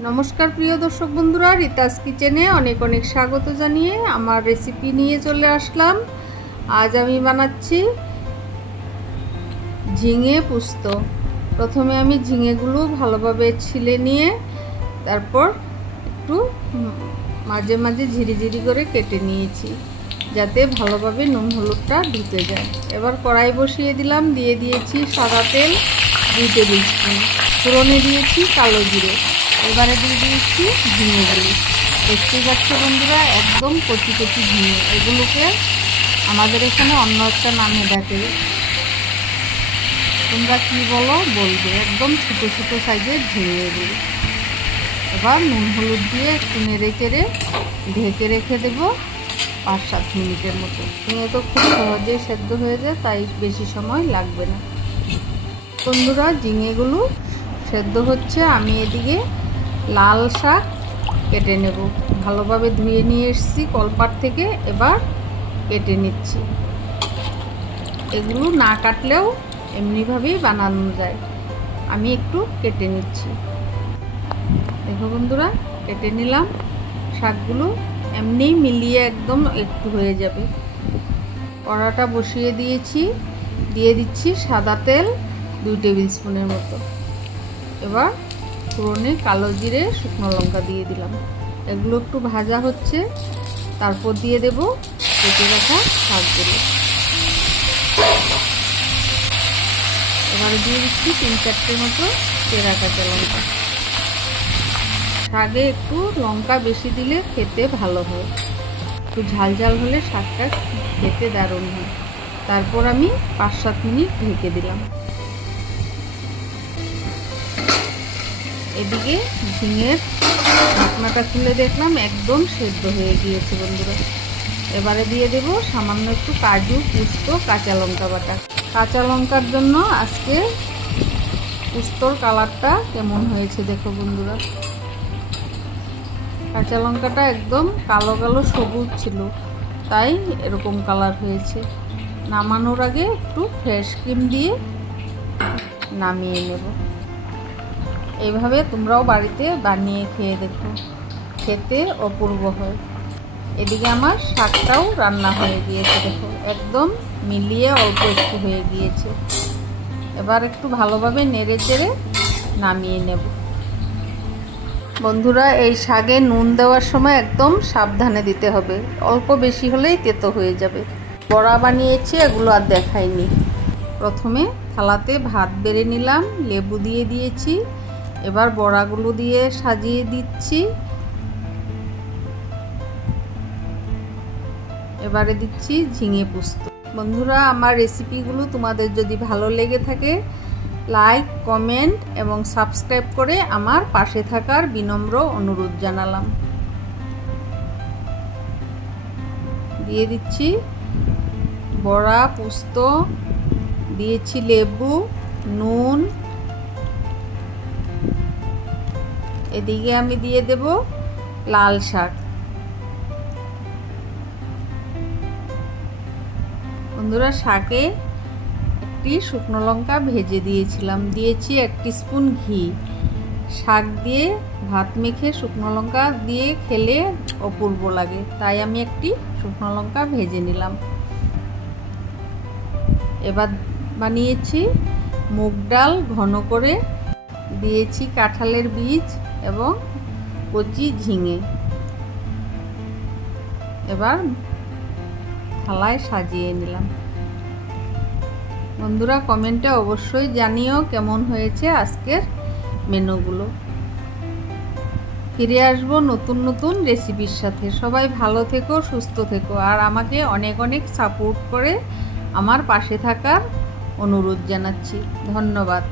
नमस्कार प्रिय दर्शक बंधुरा रीतास किचेने अनेक अनेक स्वागत जानिए आमार रेसिपि निये चले आसलाम। आज आमी बानाच्छि झिंगे पुस्त। प्रथमे आमी झिंगेगुलो भालोभाबे छिले निये तारपर एकटु माझे माझे झिरि झिरि करे केटे नियेछि जाते भालोभाबे नुन हलुदटा ढुके जाय। एबार कड़ाई बसिए दिलाम, दिए दिएछि सादा तेल 2 टेबिल स्पून, फोड़ने दिएछि कालो जिरे। এবারে দিয়ে দিয়েছি ঝিঙেগুলো। দেখতেই পাচ্ছ বন্ধুরা একদম কচি কচি ঝিঙে, এগুলোকে আমাদের এখানে অন্য একটা নামে ডাকে, তোমরা কি বলো বলবে। একদম ছোটো ছোটো সাইজের ঝিঙে এগুলো। এবার নুন হলুদ দিয়ে একটু নেড়ে চেড়ে ঢেকে রেখে দেবো 5-7 মিনিটের মতো। ঝিঙে তো খুব সহজেই সেদ্ধ হয়ে যায়, তাই বেশি সময় লাগবে না। বন্ধুরা ঝিঙেগুলো সেদ্ধ হচ্ছে, আমি এদিকে লাল শাক কেটে নেব। ভালোভাবে ধুয়ে নিয়ে এসেছি কলপাট থেকে, এবার কেটে নিচ্ছি। এগুলো না কাটলেও এমনিভাবেই বানানো যায়, আমি একটু কেটে নিচ্ছি। দেখো বন্ধুরা কেটে নিলাম। শাকগুলো এমনিই মিলিয়ে একদম একটু হয়ে যাবে। কড়াটা বসিয়ে দিয়েছি, দিয়ে দিচ্ছি সাদা তেল 2 টেবিল স্পুনের মতো। এবার ফোড়নে কালো জিরে শুকনো লঙ্কা দিয়ে দিলাম, এগুলো একটু ভাজা হচ্ছে। তারপর দিয়ে দেব কেটে রাখা শাকগুলো। এবারে দিয়ে দিচ্ছি 3-4টে মতো চেরা কাঁচা লঙ্কা। শাকে একটু লঙ্কা বেশি দিলে খেতে ভালো হয়, একটু ঝাল ঝাল হলে শাকটা খেতে দারুণ হয়। তারপর আমি 5-7 মিনিট ঢেকে দিলাম। এদিকে ঝিঙের ঢাকনাটা খুলে দেখলাম একদম সেদ্ধ হয়ে গিয়েছে বন্ধুরা। এবারে দিয়ে দেব সামান্য একটু কাজু, পোস্ত, কাঁচা লঙ্কা বাটা। কাঁচা লঙ্কার জন্য আজকে পোস্তর কালারটা কেমন হয়েছে দেখো বন্ধুরা। কাঁচা লঙ্কাটা একদম কালো কালো সবুজ ছিল, তাই এরকম কালার হয়েছে। নামানোর আগে একটু ফ্রেশ ক্রিম দিয়ে নামিয়ে নেব। এইভাবে তোমরাও বাড়িতে বানিয়ে খেয়ে দেখো, খেতে অপূর্ব হয়। এদিকে আমার শাকটাও রান্না হয়ে গিয়েছে, দেখো একদম মিলিয়ে অল্প একটু হয়ে গিয়েছে। এবার একটু ভালোভাবে নেড়ে চেড়ে নামিয়ে নেব। বন্ধুরা এই শাকে নুন দেওয়ার সময় একদম সাবধানে দিতে হবে, অল্প বেশি হলেই তেতো হয়ে যাবে। বড়া বানিয়েছি, এগুলো আর দেখাইনি। প্রথমে থালাতে ভাত বেড়ে নিলাম, লেবু দিয়ে দিয়েছি। এবার বড়াগুলো দিয়ে সাজিয়ে দিচ্ছি। এবারে দিচ্ছি ঝিঙে পোস্ত। বন্ধুরা আমার রেসিপিগুলো তোমাদের যদি ভালো লেগে থাকে লাইক, কমেন্ট এবং সাবস্ক্রাইব করে আমার পাশে থাকার বিনম্র অনুরোধ জানালাম। দিয়ে দিচ্ছি বড়া, পোস্ত, দিয়েছি লেবু, নুন। এদিকে আমি দিয়ে দেব লাল শাক। বন্ধুরা শাকে একটি শুকনো লঙ্কা ভেজে দিয়েছিলাম, দিয়েছি 1 টিস্পুন ঘি। শাক দিয়ে ভাত মেখে শুকনো লঙ্কা দিয়ে খেলে অপূর্ব লাগে, তাই আমি একটি শুকনো লঙ্কা ভেজে নিলাম। এবার বানিয়েছি মুগ ডাল ঘন করে, দিয়েছি কাঁঠালের বীজ এবং কচি ঝিঙে। এবার থালায় সাজিয়ে নিলাম। বন্ধুরা কমেন্টে অবশ্যই জানিও কেমন হয়েছে আজকের মেনুগুলো। ফিরে আসবো নতুন নতুন রেসিপির সাথে। সবাই ভালো থেকো, সুস্থ থেকো, আর আমাকে অনেক অনেক সাপোর্ট করে আমার পাশে থাকার অনুরোধ জানাচ্ছি। ধন্যবাদ।